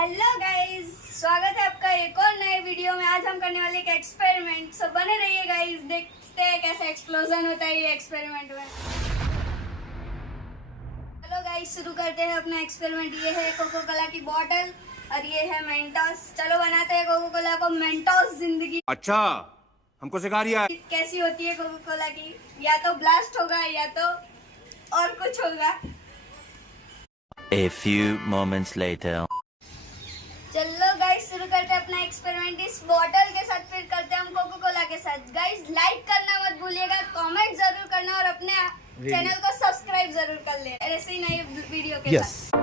Hello guys, स्वागत है आपका एक और नए वीडियो में। आज हम करने वाले एक एक्सपेरिमेंट, सब बने रहिए गाइस। देखते हैं कैसे एक्सप्लोजन होता है ये एक्सपेरिमेंट में। चलो गाइस, शुरू करते हैं अपना एक्सपेरिमेंट। ये है कोको कोला की बॉटल और ये है मेंटोस। चलो बनाते हैं कोको कोला को मेंटोस जिंदगी। अच्छा, हमको सिखा रिया है। कैसी होती है कोको कोला की, या तो ब्लास्ट होगा या तो और कुछ होगा। A few moments later. चलो गाइस, शुरू करते हैं अपना एक्सपेरिमेंट इस बॉटल के साथ, फिर करते हैं हम कोको कोला के साथ। गाइस, लाइक करना मत भूलिएगा, कमेंट जरूर करना और अपने चैनल को सब्सक्राइब जरूर कर ले ऐसे ही नई वीडियो के साथ।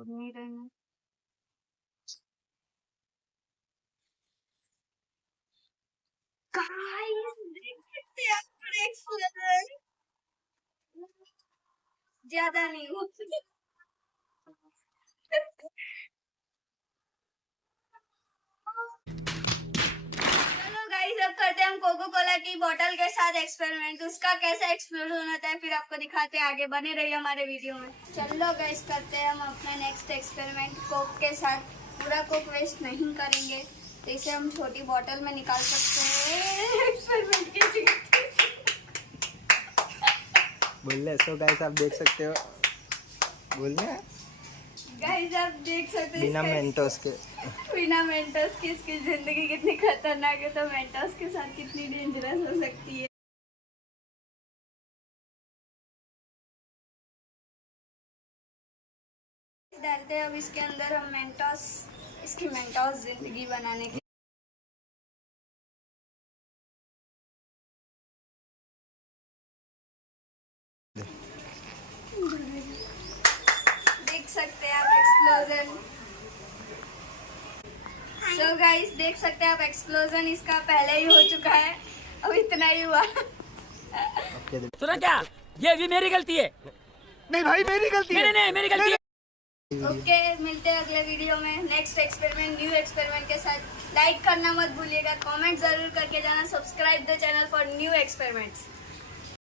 नहीं रहना। गाइस, देख सकते हैं आप एक्सप्लोजन। ज्यादा नहीं हो। चलो गाइस, अब करते हैं हम कोको कोला की बोतल के साथ एक्सपेरिमेंट। उसका कैसा एक्सप्लोजन होता है फिर आपको दिखाते हैं, आगे बने रहिए हमारे वीडियो में। चलो गाइस, करते हैं हम अपना नेक्स्ट एक्सपेरिमेंट कोक के साथ। पूरा कोक वेस्ट नहीं करेंगे, तो इसे हम छोटी बोतल में निकाल सकते हैं। एक्सपेरिमेंट कैसे करते हैं? बोल रहे सो गाइस, आप देख सकते हो। बोल रहे हैं गाइस, आप देख सकते हो बिना मेंटोस के। बिना मेंटोस की इसकी जिंदगी कितनी खतरनाक है, तो मेंटोस के साथ कितनी डेंजरस हो सकती है। डालते हैं अब इसके अंदर हम मेंटोस, इसकी मेंटोस जिंदगी बनाने की। देख सकते हैं आप एक्सप्लोजन। सो गाइस, देख सकते हैं आप एक्सप्लोजन इसका पहले ही हो चुका है, अब इतना ही हुआ। सुना क्या? ये भी मेरी गलती है। नहीं भाई, मेरी गलती है। नहीं मेरी गलती है। ओके, मिलते हैं अगले वीडियो में नेक्स्ट एक्सपेरिमेंट, न्यू एक्सपेरिमेंट के साथ। लाइक करना मत भूलिएगा, कमेंट जरूर करके जाना, subscribe the channel for new experiments.